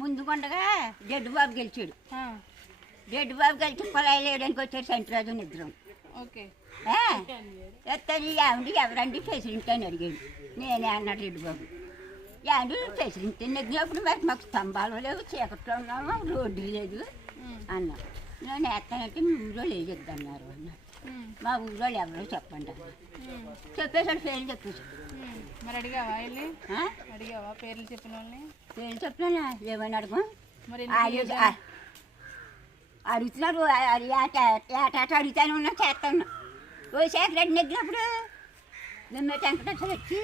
ముందుకుండగా జడ్డుబాబు గెలిచాడు. జడ్డుబాబు గెలిచి పొలాలు వేయడానికి వచ్చాడు సెంట్రాజు నిద్రం. ఓకే. ఎత్తని ఆవిడ ఎవరండి ప్రెసిడెంట్ అని అడిగాడు. నేనే అన్నాడు రెడ్డిబాబు. ఆవిడ ప్రెసిడెంట్ నెగ్గినప్పుడు మరి మాకు స్తంభాలు లేవు, చీకట్లో ఉన్నాము, రోడ్డు లేదు అన్నా. నేను ఎత్తానంటే మీ ఊళ్ళో లేదన్నారు అన్నాడు. మా ఊళ్ళో ఎవరో చెప్పండి అన్న. చెప్పేసాడు, పేర్లు చెప్పేసాడు. మరి అడిగావా వెళ్ళి? అడిగావా పేర్లు చెప్పిన వాళ్ళని? పేర్లు చెప్పినా ఏమని అడగం. మరి అడుగుతున్నారు, ఏటాట అడుగుతానే ఉన్నా, చేస్తాను. ఓ శేఖర్ రెడ్డి నెగ్గినప్పుడు నిన్న వెంకటేశ్వర వచ్చి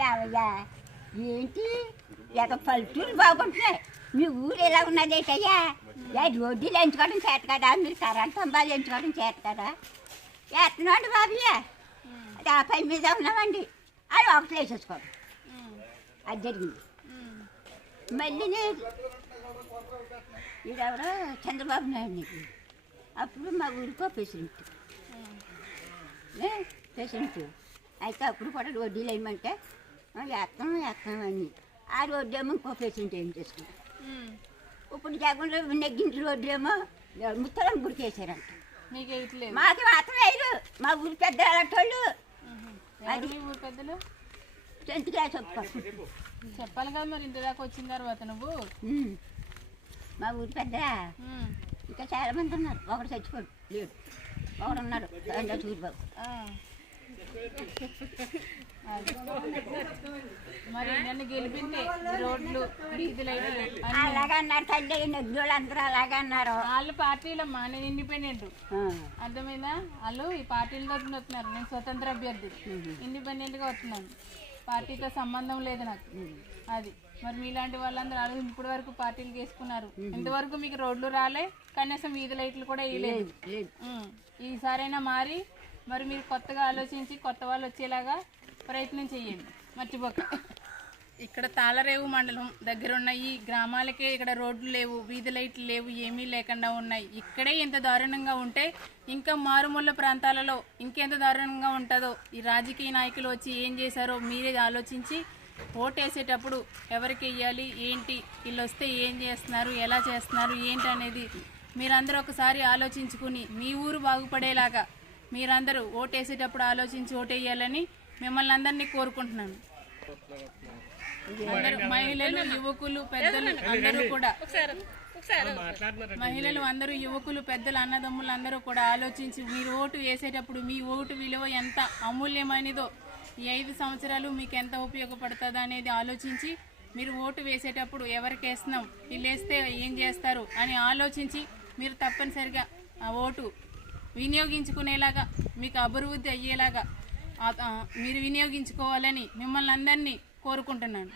యావయ్యా ఏంటి ఎక్కడ పల్లెటూరు బాగుంటున్నాయి, మీ ఊరు ఎలా ఉన్నది ఏంటయ్యా, రోడ్డులు ఎంచుకోవడం చేత కదా, మీరు కరెంట్ స్తంభాలు ఎంచుకోవడం చేత కదా, వేస్తున్నాండి బాబయ్యా, అది ఆ పై మీద ఉన్నామండి అది ఒకటి వేసేసుకోవడం. అది జరిగింది. మళ్ళీ ఈడెవరో చంద్రబాబు నాయుడు నీకు అప్పుడు మా ఊరికో ప్రెసిడెంట్ అయితే అప్పుడు కూడా రోడ్డులు వేయమంటే వేస్తామని ఆ రోడ్డు ఏమో ఇంకో ప్రెసిడెంట్ ఏం చేసుకున్నాం. ఇప్పుడు జగన్ నెగ్గించి రోడ్డు ఏమో ముత్తలం గుడికి వేసారంట. మాకు మాత్రం వేయరు, మా ఊరి పెద్దలు అలాంటి అది ఊరి పెద్దలు చెంతగా చెప్పుకో చెప్పాలి కదా. మరి ఇంటి దాకా వచ్చిన తర్వాత నువ్వు మా ఊరి పెద్ద ఇంకా చాలా మంది ఉన్నారు. ఒకడు చచ్చిపోడు లేడు, ఒకడు ఉన్నాడు సూరిబాబు. మరి నన్ను గెలిపింది రోడ్లు అలాగే అన్నారు తల్లి, నెగ్గులు అందరూ అలాగే అన్నారు. వాళ్ళు పార్టీలమ్మా, నేను ఇండిపెండెంట్, అర్థమైందా? వాళ్ళు ఈ పార్టీలతో వస్తున్నారు, నేను స్వతంత్ర అభ్యర్థి, ఇండిపెండెంట్గా వస్తున్నాను, పార్టీతో సంబంధం లేదు నాకు. అది మరి మీలాంటి వాళ్ళందరూ ఆ రోజు ఇప్పటి వరకు పార్టీలు చేసుకున్నారు, ఇంతవరకు మీకు రోడ్లు రాలే, కనీసం వీధి లైట్లు కూడా వేయలేదు. ఈసారైనా మారి మరి మీరు కొత్తగా ఆలోచించి కొత్త వాళ్ళు వచ్చేలాగా ప్రయత్నం చేయండి, మర్చిపోక. ఇక్కడ తాళరేవు మండలం దగ్గర ఉన్న ఈ గ్రామాలకే ఇక్కడ రోడ్లు లేవు, వీధి లైట్లు లేవు, ఏమీ లేకుండా ఉన్నాయి. ఇక్కడే ఎంత దారుణంగా ఉంటే ఇంకా మారుమూల ప్రాంతాలలో ఇంకెంత దారుణంగా ఉంటుందో. ఈ రాజకీయ నాయకులు వచ్చి ఏం చేశారో మీరే ఆలోచించి ఓటేసేటప్పుడు ఎవరికి వెయ్యాలి, ఏంటి, వీళ్ళు వస్తే ఏం చేస్తున్నారు, ఎలా చేస్తున్నారు, ఏంటి అనేది మీరందరూ ఒకసారి ఆలోచించుకుని మీ ఊరు బాగుపడేలాగా మీరందరూ ఓటేసేటప్పుడు ఆలోచించి ఓటేయాలని మిమ్మల్ని అందరినీ కోరుకుంటున్నాను. అందరూ మహిళలు, యువకులు, పెద్దలు అందరూ కూడా, మహిళలు అందరూ, యువకులు, పెద్దలు, అన్నదమ్ములు అందరూ కూడా ఆలోచించి మీరు ఓటు వేసేటప్పుడు మీ ఓటు విలువ ఎంత అమూల్యమైనదో, ఈ 5 సంవత్సరాలు మీకు ఎంత ఉపయోగపడుతుందో అనేది ఆలోచించి మీరు ఓటు వేసేటప్పుడు ఎవరికి వేస్తున్నాం, వీళ్ళు వేస్తే ఏం చేస్తారు అని ఆలోచించి మీరు తప్పనిసరిగా ఆ ఓటు వినియోగించుకునేలాగా, మీకు అభివృద్ధి అయ్యేలాగా మీరు వినియోగించుకోవాలని మిమ్మల్ని అందరినీ కోరుకుంటున్నాను.